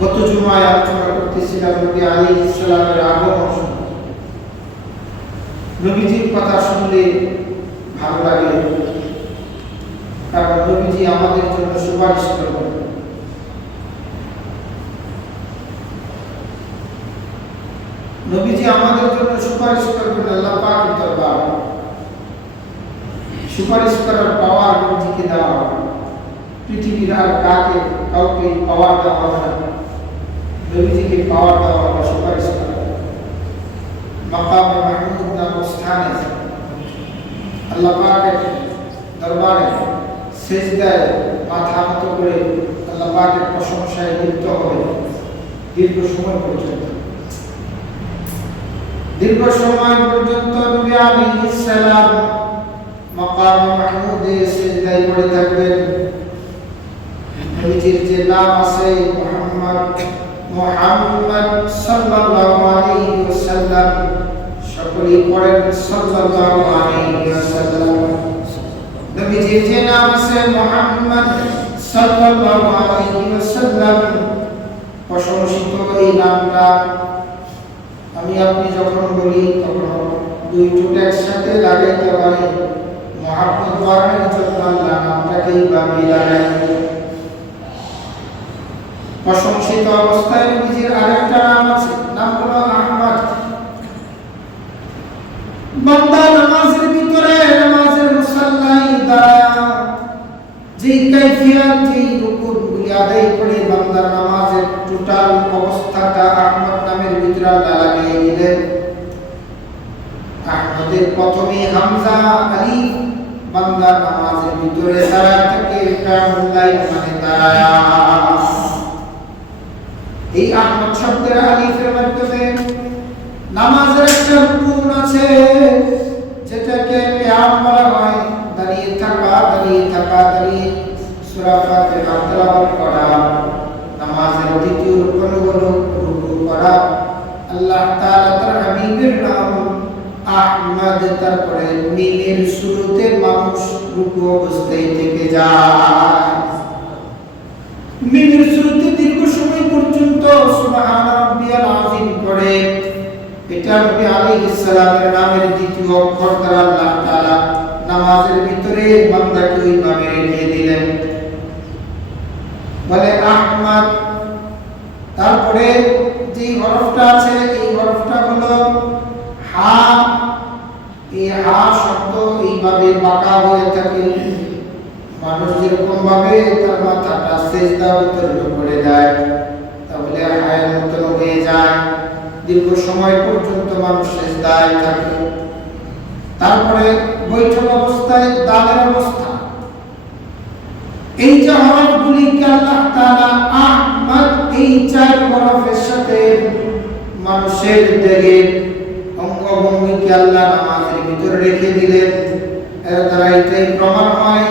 গত জুমায় আলোচনা করতেছিলাম নবী আলাইহিস সালামের আগমন। নবীজির কথা শুনলে ভালো লাগে, কারণ নবীজি আমাদের জন্য সুপারিশ করবেন। নবীজি আমাদের জন্য সুপারিশ করবেন আল্লাহ পাকের দরবারে। সুপারিশ করার পাওয়ার নবীজিকে দেওয়া হবে। পৃথিবীর আর কাউকে পাওয়ার দেওয়া হবে না, নবীজিকে পাওয়ার দেওয়া হবে সুপারিশ করা। মাকামে মাহমুদ নামক স্থানে আল্লাহ পাকের দরবারে সিজদায় মাথা নত করে আল্লাহ পাকের প্রশংসায় লিপ্ত হবে দীর্ঘ সময় পর্যন্ত। নবী আলাইহিস সালাম মাকামে মাহমুদে সিজদায় পড়ে থাকবেন। নবীজির যে নাম আছে মুহাম্মদ সাল্লাল্লাহু আলাইহি ওয়াসাল্লাম, সকলেই পড়েন সাল্লাল্লাহু আলাইহি ওয়াসাল্লাম। নবীজির যে নাম আছে মুহাম্মদ সাল্লাল্লাহু আলাইহি ওয়াসাল্লাম, প্রশংসিত এই নামটা আমি আপনি যখন বলি তখন দুই ঠোঁট একসাথে লাগাইতে পারি। মুহাম্মদ বানানোর জন্য আল্লাহ নামটাকেই বানিয়ে লাগাই। প্রশংসিত অবস্থায় নবীজির আরেকটা নাম আছে, নাম হলো আহমদ। বান্দা নামাজের ভিতরে নামাজের মুসাল্লায় দাঁড়ায় যে কাইফিয়ত যে রুকুগুলি আদায় করে বান্দার নামাজের টোটাল অবস্থাটা আহমদ নামের ভিতরে আল্লাহ লাগিয়ে দিলেন। আহমদের প্রথমে হামজা আলিফ, বান্দার নামাজের ভিতরে দাঁড়ায় থাকে কামুল্লাহ মানে দাঁড়ায়। এই আহমদ শব্দের আলিফের মাধ্যমে নামাজের একটা রুকুন আছে যেটাকে কিয়াম বলা হয়। দাঁড়িয়ে থাকা সূরা ফাতিহা তেলাওয়াত করা। নামাজের দ্বিতীয় রুকুন হলো রুকু করা। আল্লাহ তাআলা তার হাবিবের নাম আহমদ, তারপরে মিমের শুরুতে মানুষ রুকু অবস্থায় থেকে যায়। মিমের শুরুতে দীর্ঘ সময় পর্যন্ত সুবহান রাব্বিয়াল আযীম পড়ে। এটা নবী আলাইহিস সালামের নামের দ্বিতীয় অক্ষর দ্বারা আল্লাহ তাআলা নামাজের ভিতরে বান্দাকে ওইভাবে রেখে দিলেন, বলে আহমদ। তারপরে যে হরফটা আছে এই হরফটা হলো হা। এই হা শব্দ এইভাবে বাঁকা হয়ে থাকে। মানুষ যেরকম ভাবে তার মাথাটা সিজদা উত্তরণ করে দেয়, তাহলে হায়ের মতন হয়ে যায়। দীর্ঘ সময় পর্যন্ত মানুষ সিজদায় থাকে। তারপরে বৈঠক অবস্থায় দালের অবস্থা। এই যে হরফগুলিকে আল্লাহ তাআলা আহমদ এই চার হরফের সাথে মানুষের দেহে অঙ্গভঙ্গিকে আল্লাহ নামাজের ভিতরে রেখে দিলেন। এর দ্বারা এটাই প্রমাণ হয়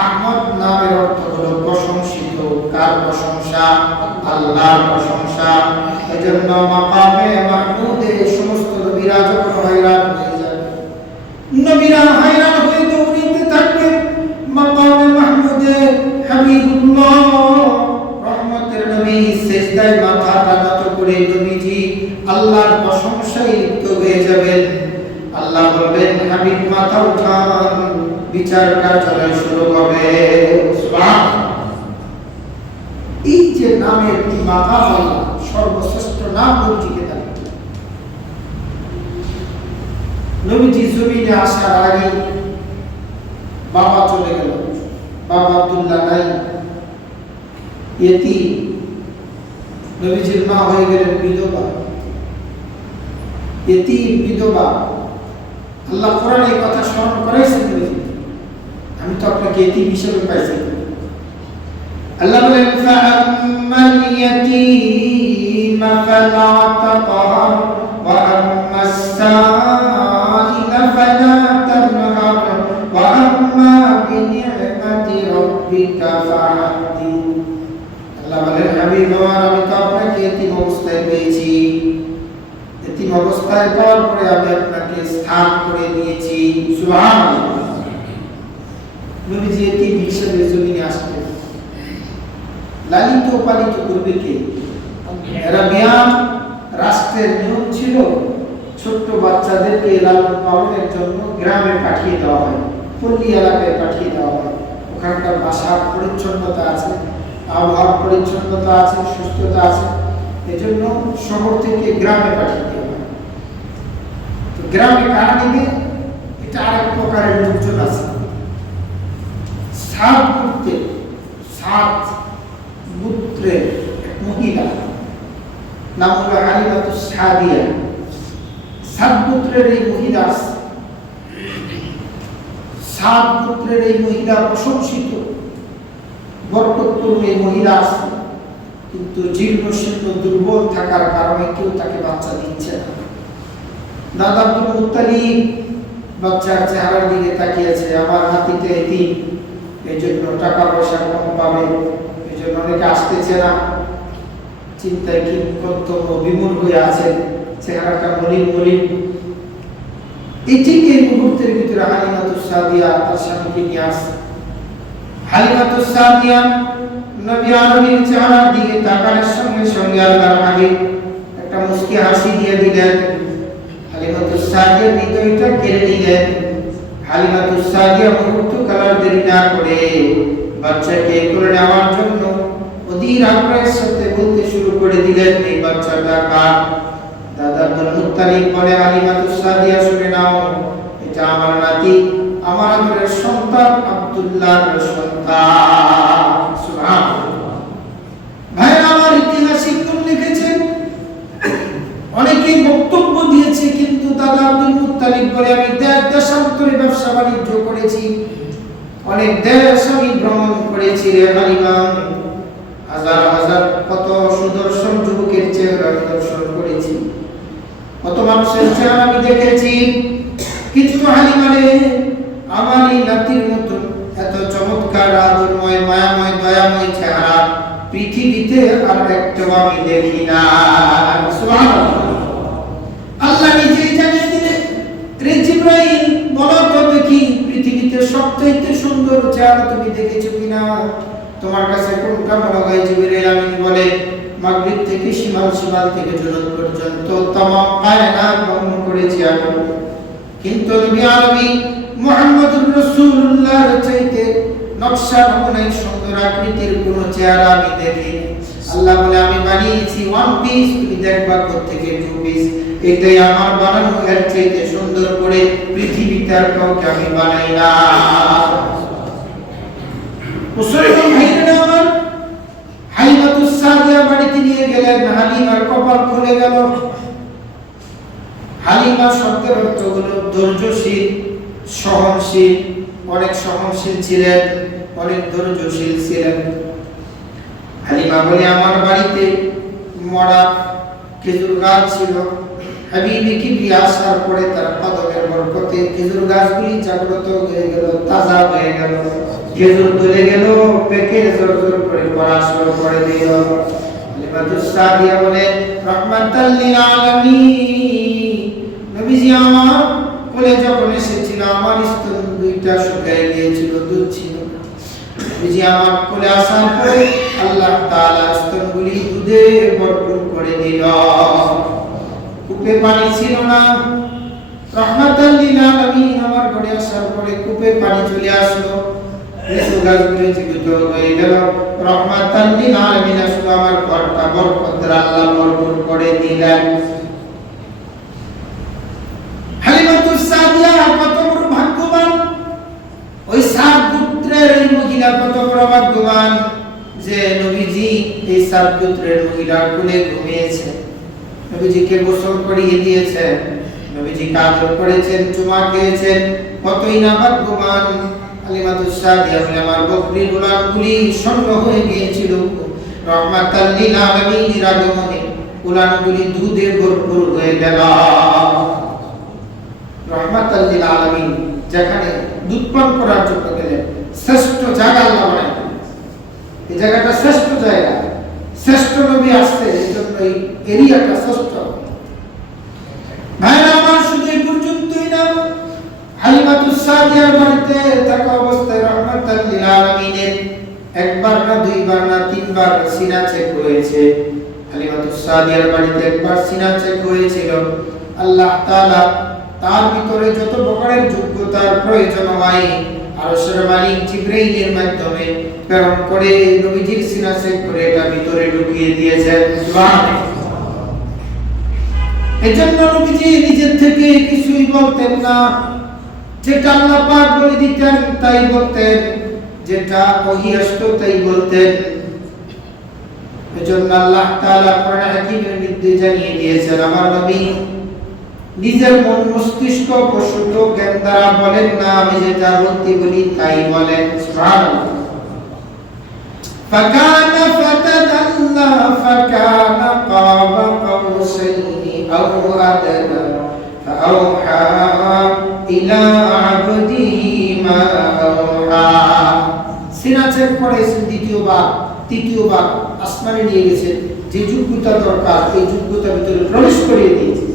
আহমদ নামের অর্থ হলো প্রশংসিত। কার প্রশংসা? আল্লাহর প্রশংসা। এজন্য মাকামে মাহমুদে সমস্ত নবীরা যখন হয়রান হয়ে যাবে, নবীরা হয়রান হয়ে দৌড়িতে থাকবে মাকামে মাহমুদে হাবিবুল্লাহ রহমতের নবী সিজদায় মাথা নত করে নবীজি আল্লাহর প্রশংসায় লিপ্ত হয়ে যাবেন। আল্লাহ বলবেন হাবিব মাথা উঠান, বিচার কার্যালয় শুরু হবে। সুবহানাল্লাহ। এই যে নামের মাথা আল্লাহ সর্বশ্রেষ্ঠ নাম নবীজিকে দেন। নবীজি জমিনে আসার আগে বাবা চলে গেল, বাবা আব্দুল্লাহ নাই, ইতিম। নবীজির মা হয়ে গেলেন বিধবা, ইতিম বিধবা। আল্লাহ কোরআনে এই কথা স্মরণ করেছেন, আমি তো আপনাকে ইতিম হিসেবে পাইছি। আল্লাহ বলেন ফাআম্মাল ইয়াতীমা ফালা তাকহার ওয়া আম্মাস সাইলা ফালা তানহার ওয়া আম্মা বিনি'মাতি রাব্বিকা ফাহাদ্দিস। আল্লাহ বলেন হাবিব আমার, আমি তো আপনাকে ইতিম অবস্থায় পেয়েছি। ইতিম অবস্থায় পাওয়ার পরে আমি আপনাকে স্থান করে দিয়েছি। সুবহানাল্লাহ। নবীজি ইতিম হিসেবে জমিনে আসলেন। লালিত পালিত করবে কে? আরাবিয়ান রাষ্ট্রের নিয়ম ছিল ছোট্ট বাচ্চাদেরকে লালন পালনের জন্য গ্রামে পাঠিয়ে দেওয়া হয়, পল্লী এলাকায় পাঠিয়ে দেওয়া হয়। ওখানকার ভাষার পরিচ্ছন্নতা আছে, আবহাওয়ার পরিচ্ছন্নতা আছে, সুস্থতা আছে, এজন্য শহর থেকে গ্রামে পাঠিয়ে দেওয়া হয়। তো গ্রামে কারা নেবে, এটা আরেক প্রকারের লোকজন আছে। সাত গোত্রের এক মহিলা, নাম হলো হালিমাতুস সাদিয়া। সাত গোত্রের এই মহিলা আছে, সাত গোত্রের এই মহিলা প্রশংসিত, বরকতপূর্ণ এই মহিলা আছে, কিন্তু জীর্ণ শীর্ণ দুর্বল থাকার কারণে কেউ তাকে বাচ্চা দিচ্ছে না। দাদা আব্দুল মুত্তালিব বাচ্চার চেহারার দিকে তাকিয়েছে, আমার হাতিতে এতিম, এই জন্য টাকা পয়সা কম পাবে, এই জন্য অনেকে আসতেছে না, চিন্তায় কি কর্তব্য বিমূল হয়ে আছে, চেহারাটা মলিন মলিন। এই ঠিক এই মুহূর্তের ভিতরে হালিমাতুস সাদিয়া তার স্বামীকে নিয়ে আসে। হালিমাতুস সাদিয়া নবী আরবির চেহারার দিকে তাকানোর সঙ্গে সঙ্গে আল্লাহর হাবিব একটা মুস্কি হাসি দিয়ে দিলেন। হালিমাতুস সাদিয়া হৃদয়টা কেড়ে নিলেন। হালিমাতুস সাদিয়া মুহূর্ত কালার দেরি না করে বাচ্চাকে কোলে নেওয়ার জন্য অধীর আগ্রহের সাথে বলতে শুরু করে দিলেন, এই বাচ্চাটা কার? দাদা আব্দুল মুত্তালিব বলে, হালিমাতুস সাদিয়া শুনে নাও, এটা আমার নাতি, আমার আদরের সন্তান, আব্দুল্লাহর সন্তান। সুবহানাল্লাহ। ভাই আমার ইতিহাসিক লিখেছেন, অনেকে বক্তব্য দিয়েছে, কিন্তু দাদা আব্দুল মুত্তালিব বলে, আমি দেশান্তরে ব্যবসা বাণিজ্য করেছি, অনেক দেশ আমি ভ্রমণ করেছি রে হালিমা, হাজার হাজার কত সুদর্শন যুবকের চেহারা আমি দর্শন করেছি, কত মানুষের চেহারা আমি দেখেছি, কিন্তু হালিমা রে, আমার এই নাতির মতো এত চমৎকার আদরময় মায়াময় দয়াময় চেহারা পৃথিবীতে আর একটাও আমি দেখি না। সুবহানাল্লাহ। আল্লাহ নিজেই জানিয়ে দিলেন, রে জিবরাইল বলো তো দেখি, পৃথিবীতে সবচেয়ে সুন্দর চেহারা তুমি দেখেছো কিনা? তোমার কাছে কোনটা মনে হয়? জিবরাইল আমিন বলে, মাগরিব থেকে শিমাল, শিমাল থেকে জুনুব পর্যন্ত तमाम কায়নাত ভ্রমণ করেছি আমি, কিন্তু নবী আরবি মুহাম্মদুর রাসূলুল্লাহর চাইতে নকশা নমুনায় সুন্দর আকৃতির কোন চেহারা আমি দেখিনি। আল্লাহ বলে, আমি বানিয়েছি ওয়ান পিস, তুমি দেখবা কোত্থেকে টু পিস, এটাই আমার বানানো, এর চাইতে সুন্দর করে পৃথিবীতে আর কাউকে আমি বানাই না। মুসলমান ভাইরা আমার, হালিমাতুস সাদিয়া বাড়িতে নিয়ে গেলেন, হালিমার কপাল খুলে গেল। হালিমা শব্দের অর্থ হলো ধৈর্যশীল, সহনশীল, অনেক সহনশীল ছিলেন, অনেক ধৈর্যশীল ছিলেন। হালিমা বলে, আমার বাড়িতে মরা খেজুর গাছ ছিল, হাবিবে কিবরিয়া আসার পরে তার কদমের বরকতে খেজুর গাছগুলি জাগ্রত হয়ে গেল, তাজা হয়ে গেল, খেজুর ধরে গেল, পেকে জোর জোর করে পড়া শুরু করে দিল। হালিমাতুস সাদিয়া বলে, রাহমাতাল লিল আলামিন, নবীজি আমার কোলে যখন এসেছিল, আমার স্তন দুইটা শুকিয়ে গিয়েছিল, দুধ ছিল না। নবীজি আমার কোলে আসার পরে আল্লাহ তাআলা স্তনগুলি দুধে ভরপুর করে দিল। কূপে পানি ছিল না, রাহমাতাল লিল আলামিন আমার ঘরে আসার পরে কূপে পানি চলে আসলো, কিছু গাছগুলি জীবিত হয়ে গেল, রাহমাতাল লিল আলামিন আসলো, আমার ঘরটা বরকতের আল্লাহ ভরপুর করে দিলেন। হালিমাতুস সাদিয়া কত বড় ভাগ্যবান, ওই সাত গোত্রের এই মহিলা কত বড় ভাগ্যবান যে নবীজি এই সাত গোত্রের মহিলার কোলে ঘুমিয়েছে, নবীজিকে গোসল করিয়ে দিয়েছেন, নবীজিকে আদর করেছেন, চুমা খেয়েছেন, কতই না ভাগ্যবান। হালিমাতুস সাদিয়া বলে, আমার বকরির উলানগুলি স্বর্ণ হয়ে গিয়েছিল, রাহমাতাল লিল আলামিনের আগমনে উলানগুলি দুধে ভরপুর হয়ে গেল। রাহমাতাল লিল আলামিন যেখানে দুধ পান করার জন্য গেলেন, শ্রেষ্ঠ জায়গা আল্লাহ বানাই দিলেন, এই জায়গাটা শ্রেষ্ঠ জায়গা, শ্রেষ্ঠ নবী আসছে, এই জন্য এই এরিয়াটা শ্রেষ্ঠ। ভাইরা আমার, শুধু এই পর্যন্তই না, হালিমাতুস সাদিয়ার বাড়িতে থাকা অবস্থায় রাহমাতাল লিল আলামিনের একবার না, দুইবার না, তিনবার সিনা চেক হয়েছে। হালিমাতুস সাদিয়ার বাড়িতে একবার সিনা চেক হয়েছিল। আল্লাহ তাআলা তার ভিতরে যত প্রকারের যোগ্যতার প্রয়োজন হয় আরশের মালিক জিবরাইলের মাধ্যমে প্রেরণ করে নবীজির সিনা চেক করে এটা ভিতরে ঢুকিয়ে দিয়েছেন। সুবহানাল্লাহ। এজন্য নবীজি নিজের থেকে কিছুই বলতেন না, যেটা আল্লাহ পাক বলে দিতেন তাই বলতেন, যেটা ওহী আসতো তাই বলতেন। এজন্য আল্লাহ তাআলা কোরআন হাকিমের মধ্যে জানিয়ে দিয়েছেন, আমার নবী নিজের মন মস্তিষ্ক প্রসূত জ্ঞান দ্বারা বলেন না, আমি যেটা বলতে বলি তাই বলেন। সুবহানাল্লাহ। فكان فتدلى فكان قاب قوسين أو أدنى فأوحى إلى عبده ما أوحى। সিনা চেক করেছেন দ্বিতীয়বার, তৃতীয়বার আসমানে নিয়ে গেছেন, যে যোগ্যতা দরকার এই যোগ্যতার ভিতরে প্রবেশ করিয়ে দিয়েছে।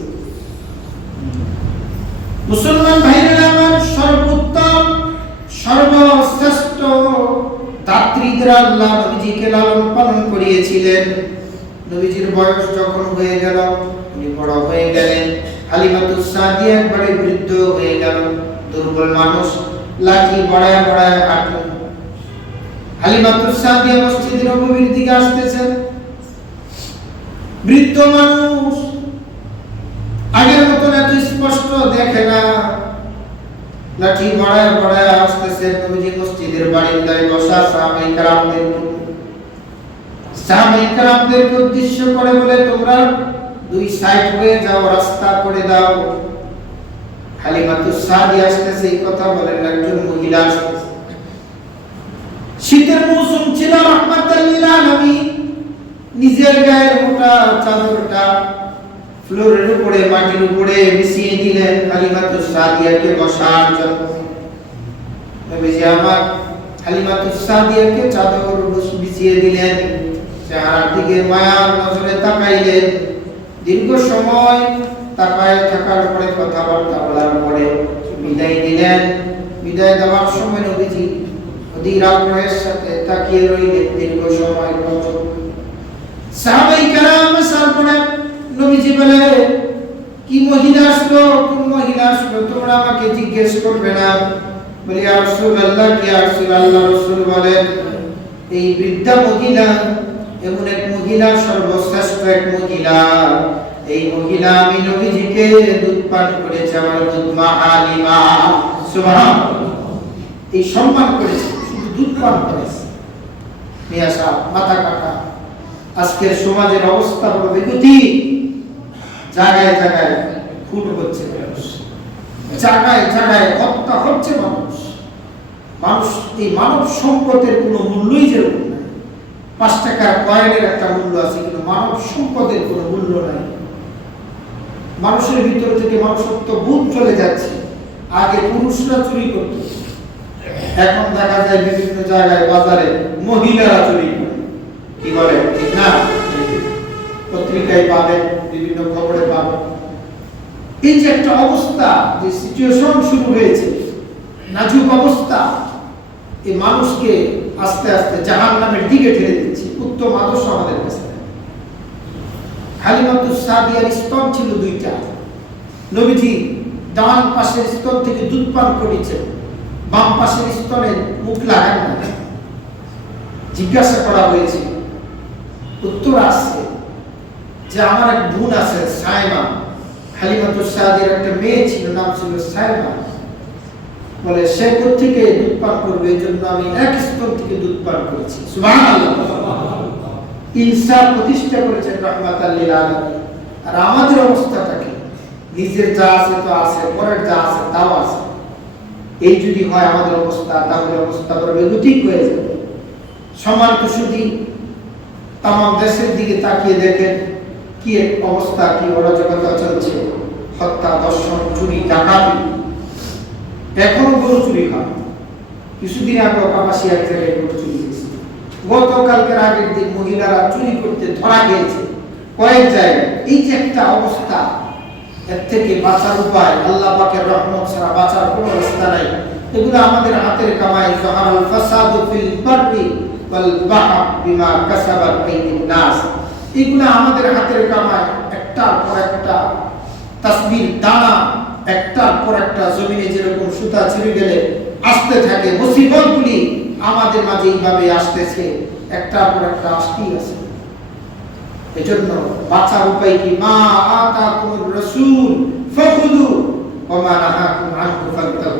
মুসলমান ভাইরা আমার, সর্বোত্তম সর্বশ্রেষ্ঠ দাত্রীদের আল্লাহ নবীজিকে লালন পালন করিয়েছিলেন। নবীজির বয়স যখন হয়ে গেল, উনি বড় হয়ে গেলেন। হালিমাতুস সাদিয়া একবারে বৃদ্ধ হয়ে গেল, দুর্বল মানুষ, লাঠি বড়ায় বড়ায় হাঁটেন। হালিমাতুস সাদিয়া মসজিদ নববীর দিকে আসতেছেন, বৃদ্ধ মানুষ, আগের মতন এত স্পষ্ট দেখে না, লাঠি বড়ায় বড়ায় আসতেছে। নবীজি মসজিদের বারান্দায় বসা সাহাবায়ে কেরামদেরকে উদ্দেশ্য করে বলে, তোমরা দুই সাইড হয়ে যাও, রাস্তা করে দাও। হালিমাতুস সাদিয়া আসতেছে, এই কথা বলেন একজন মহিলা আসতেছে। শীতের মৌসুম ছিল, রাহমাতাল লিল আলামিন। নিজের গায়ের মোটা চাদরটা ফ্লোরের উপরে, মাটির উপরে বিছিয়ে দিলেন হালিমাতুস সাদিয়াকে বসার জন্য। নবীজি আমার হালিমাতুস সাদিয়াকে চাদর বিছিয়ে দিলেন, চেহারার দিকে মায়ার নজরে তাকাইলেন। দীর্ঘ সময় তাকায় থাকার পরে, কথাবার্তা বলার পরে বিদায় দিলেন। বিদায় দেওয়ার সময় নবীজি অধীর আগ্রহের সাথে তাকিয়ে রইলেন দীর্ঘ সময় পর্যন্ত। সাহাবায়ে কেরাম সারপনে নবীজি বলে, কি মহিলা আসলো, কোন মহিলা আসলো, তোমরা আমাকে জিজ্ঞেস করবে না? বলি, ইয়া রাসূলুল্লাহ, কি ইয়া রাসূলুল্লাহ? রাসূল বলেন, এই বৃদ্ধা মহিলা এমন এক মহিলা, সর্বশ্রেষ্ঠ এক মহিলা। এই মহিলা আমি নবীজিকে দুধ পান করেছে, আমার দুধ মা হালিমা। সুবহানাল্লাহ। এই সম্মান করেছে, শুধু দুধ পান করেছে। মিয়া সাহেব মাথা কাটা। আজকের সমাজের অবস্থা হলো বিগতি, জায়গায় জায়গায় খুন হচ্ছে মানুষ, জায়গায় জায়গায় হত্যা হচ্ছে মানুষ। মানুষ এই মানব সম্পদের কোনো মূল্যই যেরকম নাই। 5 টাকার কয়েনের একটা মূল্য আছে, কিন্তু মানব সম্পদের কোনো মূল্য নাই। মানুষের ভিতর থেকে মানুষত্ব বোধ চলে যাচ্ছে। আগে পুরুষরা চুরি করত, এখন দেখা যায় বিভিন্ন জায়গায় বাজারে মহিলারা চুরি করে। কি বলে, ঠিক না? পত্রিকায় পাবেন, বিভিন্ন খবরে পাবেন। এই যে একটা অবস্থা, যে সিচুয়েশন শুরু হয়েছে, নাজুক অবস্থা, এই মানুষকে আস্তে আস্তে জাহান্নামের দিকে ঠেলে দিচ্ছে। উত্তম আদর্শ আমাদের কাছে। হালিমাতুস সাদিয়ার স্তন ছিল 2টা। নবীজি ডান পাশের স্তন থেকে দুধ পান করেছেন, বাম পাশের স্তনে মুখ লাগান না। জিজ্ঞাসা করা হয়েছে, উত্তর আসছে যে আমার এক বোন আছে সায়মা। হালিমাতুস সাদিয়ার একটা মেয়ে ছিল, নাম ছিল সায়মা। বলে, সে থেকে দুধ পান করবে, এই জন্য আমি এক স্তন থেকে দুধ পান করেছি। সুবহানাল্লাহ। ইনসাফ প্রতিষ্ঠা করেছেন রাহমাতাল লিল আলামিন। আর আমাদের অবস্থাটা কি? নিজের যা আছে তো আছে, পরের যা আছে তাও আছে। এই যদি হয় আমাদের অবস্থা, তাহলে অবস্থা বড় বেগতিক হয়ে যাবে। সম্মানিত সুধী, তামাম দেশের দিকে তাকিয়ে দেখেন কি এক অবস্থা, কি অরাজকতা চলছে। হত্যা, দর্শন, চুরি, ডাকাতি, এখনো গরু চুরি হয়। কিছুদিন আগে কাপাসিয়া এক জায়গায় গরু চুরি হয়েছে। গতকালকের আগের দিন মহিলারা চুরি করতে ধরা গিয়েছে কয়েক জায়গায়। এই যে একটা অবস্থা, এর থেকে বাঁচার উপায় আল্লাহ পাকের রহমত ছাড়া বাঁচার কোনো রাস্তা নাই। এগুলো আমাদের হাতের কামাই। যাহারাল ফাসাদু ফিল বাররি ওয়াল বাহর বিমা কাসাবাত আইদিন নাস। এগুলো আমাদের হাতের কামাই। একটার পর একটা তাসবির দানা একটার পর একটা জমিনে যেরকম সুতা ছিঁড়ে গেলে আসতে থাকে, মুসিবতগুলি আমাদের মাঝে এইভাবে আসতেছে, একটার পর একটা আসতেই আছে। এজন্য বাঁচার উপায় কি? মা আতাকুমুর রাসূল ফাখুযু ওয়া মা নাহাকুম আনহু ফান্তাহু।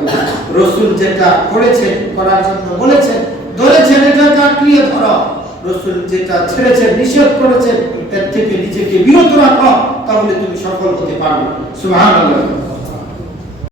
রাসূল যেটা করেছেন, করার জন্য বলেছেন, ধরেছেন, এটাকে আঁকড়িয়ে ধরো। রাসূল যেটা ছেড়েছেন, নিষেধ করেছেন, এর থেকে নিজেকে বিরত রাখো, তাহলে তুমি সফল হতে পারবে। সুবহানাল্লাহ।